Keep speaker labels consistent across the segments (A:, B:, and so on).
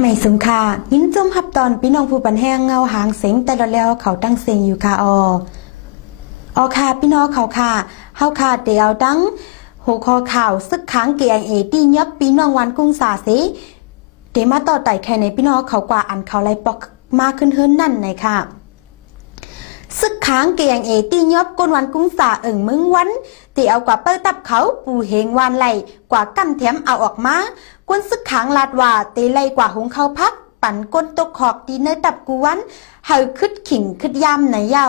A: ไม่สุงค่ะ ยินจมหับตอนพี่น้องผู้ปันแห้งเงาหางเสงแต่ละแล้วเขาตั้งเสียงอยู่ค่ะออออค่ะพี่น้องเขาค่ะเฮาค่ะเดี๋ยวตั้งหัวข้อข่าวซึกค้างเกียงเอตี้ยับพี่น้องวันกุ้งสาสิเดี๋ยวมาต่อไต่แค่ในพี่น้องเขากว่าอันเขาไล่ปอกมากขึ้นเฮิรนนั่นในค่ะ ซึกค้างเกียงเอตียบก้นวันกุ้งสาเอิงมึงวันตีเอากว่าเปิ้ตับเขาปูเหงวานไหลกว่ากั้นแถมเอาออกมากวนซึกค้างลาดว่าตีไลกว่าหงเข้าพักปั่นก้นตกขอกดีเนตับกูวันเฮาคึดขิงคึดยามในเย้า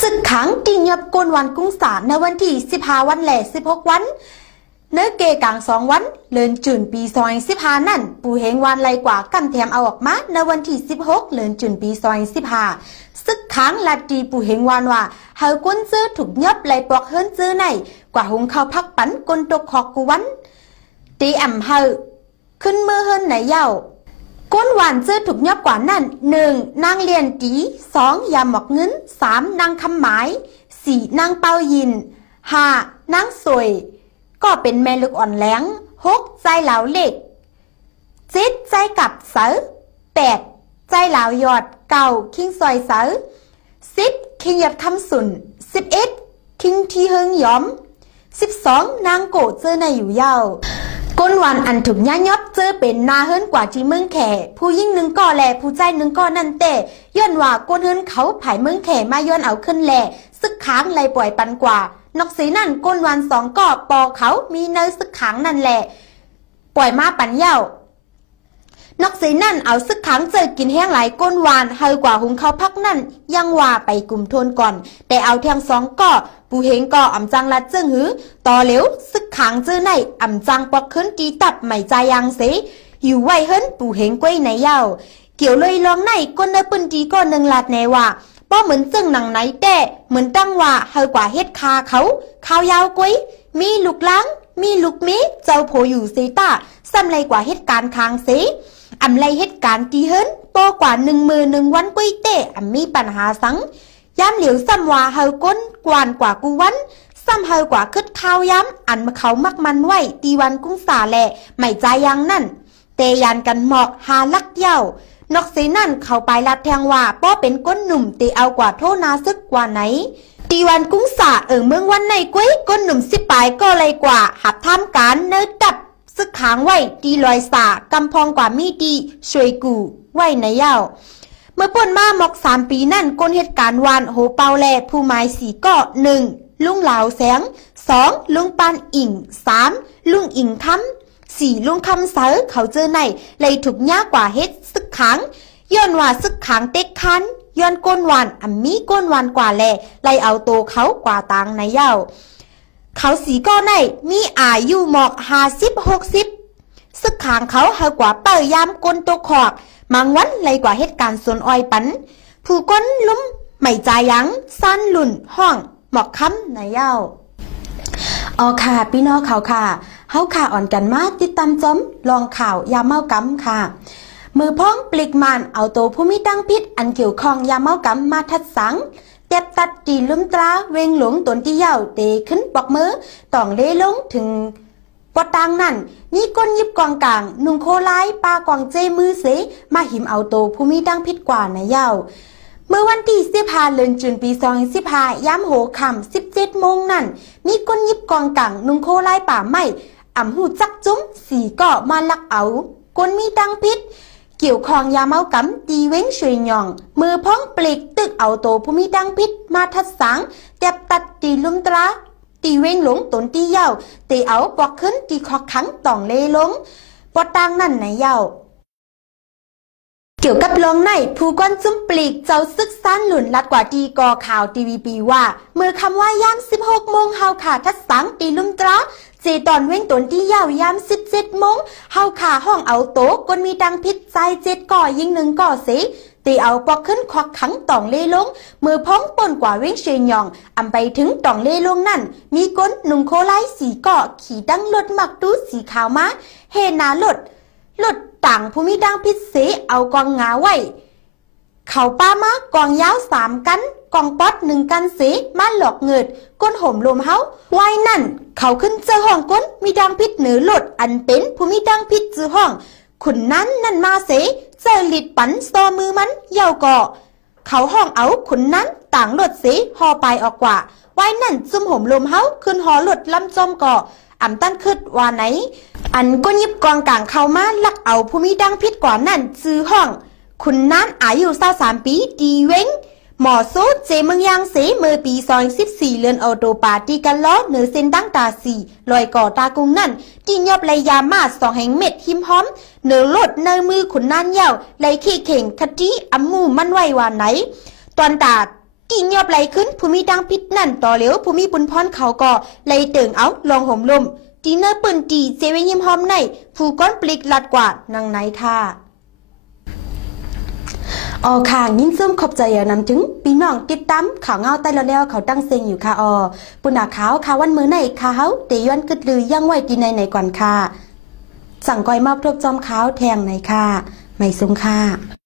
A: ซึกขังตียบก้นวันกุ้งสาในวันที่15วันแหล่16วัน เนื้อเกกลางสองวัน เลินจุนปีซอยสิบหานั่น ปูเฮงวันไรกว่ากันแถมเอาออกมาในวันที่สิบหกเลินจุนปีซอยสิบหาซึกค้างลาดีปูเฮงวันว่าเฮาก้นซื้อถูกยับไรปอกเฮิรนซื้อในกว่าหงเข้าพักปันก้นตกขอกกวันตีอ่ำเฮาขึ้นมือเฮิรนไหนเย้าก้นหวานซื้อถูกยับกว่านั่นหนึ่งนางเรียนตีสองยาหมอกเงินสามนางคำหมายสี่นางเป้ายินห้านางสวย ก็เป็นแม่ลึกอ่อนแรงหกใจเหลาเหล็กเจ็ดใจกับเสือแปดใจเหลายอดเก่าคิงซอยเสือสิบคิงหยอดคำสุนสิบเอ็ดคิงทีเฮิงยอมสิบสองนางโกเจอในอยู่ยาวก้นวันอันถูกย่ายอบเจอเป็นนาเฮิรนกว่าที่เมืองแขผู้ยิ่งหนึ่งก่อแลผู้ใจหนึ่งก่อนั่นเต่ย้อนว่าก้นเฮิรนเขาผายเมืองแขมาย้อนเอาขึ้นแลซึกค้างไรปล่อยปันกว่า นกสีนั่นก้นวันสองก่อปอเขามีเนยซึกขังนั่นแหละ ปล่อยมาปันเย้านกสีนั่นเอาซึกขังเจอกินแห้งหลายก้นวานเฮากว่าหุงเขาพักนั่นยังว่าไปกลุ่มทนก่อน แต่เอาเทียงสองก่อปูเฮงก่ออ่ำจังลัดจึงหือ ต่อเหลวซึกขังเจอในอ่ำจังปอกขึ้นตีตับใหม่ใจยังเสอยู่ไว้เฮินปูเฮงก้วยในเย้าเกี่ยวเลยลองในก้นเนปืนตีก้อนหนึ่งลาดแนว่า ป้อเหมือนจึงหนังไหนแต่เหมือนตั้งว่าเฮากว่าเฮ็ดคาเขาข้าวยาวกุ้ยมีลูกล้างมีลูกเมเจ้าโผอยู่เซตาซ้ำไรกว่าเหตุการณ์คางเสอำไรเหตุการณ์ที่เฮิรนโปกว่าหนึ่งมือหนึ่งวันกุ้ยเตะอำมีปัญหาสังย้ำเหลียวซ้ำว่าเฮาก้นกวนกว่ากูวันซ้ำเฮากว่าคึดข้าวย้ำอันมาเขามักมันไหวตีวันกุ้งสาแหล่ไม่ใจยังนั่นเตยันกันหมอกหาลักเย้า นกสีนั่นเข้าไปลัดแทงว่าป้อเป็นก้นหนุ่มตีเอากว่าโทนาซึกกว่าไหนตีวันกุ้งสาเอิงเมืองวันในกุ้ยก้นหนุ่มสิปายก็เลยกว่า หับทำการเนื้อดับซึกขางไว้ตีลอยสากำพองกว่ามีดีช่วยกูไว้ในเย้าเมื่อป่นมาหมอกสามปีนั่นก้นเหตุการณ์วานโหเปาแลผู้หมายสีก็หนึ่งลุงเหลาแสงสองลุงปานอิ่งสามลุงอิ่งคำ สี่ลุงคำเสือเขาเจอในเลยถูกยากกว่าเฮ็ดซึกขังย้อนว่าซึกขังเต็กคันย้อนก้นวันอันมีก้นวันกว่าแลไลเอาโตเขากว่าตังในเย้าเขาสีก็ในมีอายุหมอกห้าสิบหกสิบซึกขางเขาเฮากว่าเปิยามก้นตกขอกมังวันเลกว่าเหตุการณ์สวนอ้อยปัน ผู้ก้นลุ่มไม่ใจยังสั้นหลุ่นห้องหมอกคำในเย้าอ๋อค่ะ พี่น้องเขาค่ะ เฮาข่าอ่อนกันมาติดตามจมลองข่าวยาเมากำค่ะ มือพ้องปลิกมันเอาตัวผู้มีตั้งพิษอันเกี่ยวข้องยาเมากำมาทัดสังเต็บตัดตีลืมตราเวงหลงตนที่เย้าเตขึ้นปอกมือต้องเลลงถึงปอตางนั่นมีก้นยิบกองกลางนุ่งโคไลปลากองเจมือเสมาหิมเอาโตผู้มีตั้งพิษกว่าในเย้าเมื่อวันที่สิบห้าเดือนจุนปีสองสิบห้าย้ำโหคำสิบเจ็ดโมงนั่น มีก้นยิบกองกลางนุ่งโคไลป่าไม้ อำหูจักจุ้มสีก็มาลักเอากนมีดังพิษเกี่ยวคองยาเมากำตีเว้งช่วยยอง มือพ้องปลีกตึกเอาโตผู้มีดังพิษมาทัดสังเจ็บตัดตีลุมตราตีเว้งหลงตนตีเย้าตีเอาปอกขึ้นตีคอขังต่องเลลงปอตังนั่นไหนเย้า กี่ยวกับลงในผู้ก้นจุ้มปลีกเจ้าซึกสั้นหลุนลัดกว่าดีกอข่าวทีวีปีว่า เมื่อคำว่าย่ำ16 โมงเฮาขาทัดสังตีลุมตราเจตอนเว้งตนที่ยาวยามสิบเจ็ดโมงเฮาขาห้องเอาโต๊ะกนมีดังพิษใจเจ็ดก่อยิงหนึ่งก่อสิตีเอาปอกขึ้นควักขังต่องเล่ลง มือพ้องป่นกว่าเว้งเชยงยองอำไปถึงต่องเล่ลงนั่น มีก้นหนุ่งโคไลสีเกาะขี่ดังรถหมักดูสีขาวมาเฮนาหลดหลด ต่างภูมิดังพิษเสเอากองงาไว้ เขาป้ามากองยาวสามกันกองป๊อดหนึ่งกันสีมาหลอกเงิดก้นห่มลมเฮาไว้นั่น เขาขึ้นเจอห้องก้นมีดังพิษเหนือหลดอันเป็นผู้มีดังพิษจือห้องขุนนั้นนั่นมาเสเจอหลิดปันซอมือมันเยาวเกาะเขาห้องเอาขุนนั้นต่างรถเสหอไปออกกว่าไว้นั่นจุ่มห่มลมเฮาขึ้นหอหลดลำจอมเกาะอ่ำตั้นคืดว่าไหน อันก็ยิบกองกลางเข้ามาลักเอาผู้มีดังพิษกว่านั่นซื้อห้อง คุณนั้นอายุเศร้าสามปีดีเว้งหมอโซเจเมืองยางเสเมื่อปีซอยสิบสี่เลือนเอโตปาตีกันล้อเหนือเส้นดังตาสีลอยก่อตากรุงนั่นที่ยอบเลยยามาสองแห่งเม็ดหิมพร้อมเหนือลดเนยมือขุนนั่นเย้าเลยขี้เข่งคดีอัมมูมันไหววานไหน ตอนตาที่ยอบไหลขึ้นภูมิดังพิษนั่นต่อเหลียวภูมิบุญพรเขาก็เลเติงเอาลองห่มลม ตีเนอร์ปืนตีเจเวยิมหอมในผูก้อนปลิกลัดกว่านางไหนท่าออค่ะยินซึมขอบใจอย่านำถึงปีน้องติดตามข่าวเงาใต้ละแล้วเขาตั้งเซงอยู่ค่ะออปุนาขาวค่ะวันมือในค่ะเฮาเตย้อนกึดลือยังไหวดีในไหนก่อนค่ะ สั่งก้อยมอบทบจอมขาวแทงไหนค่ะ ไม่ซุ้มค่ะ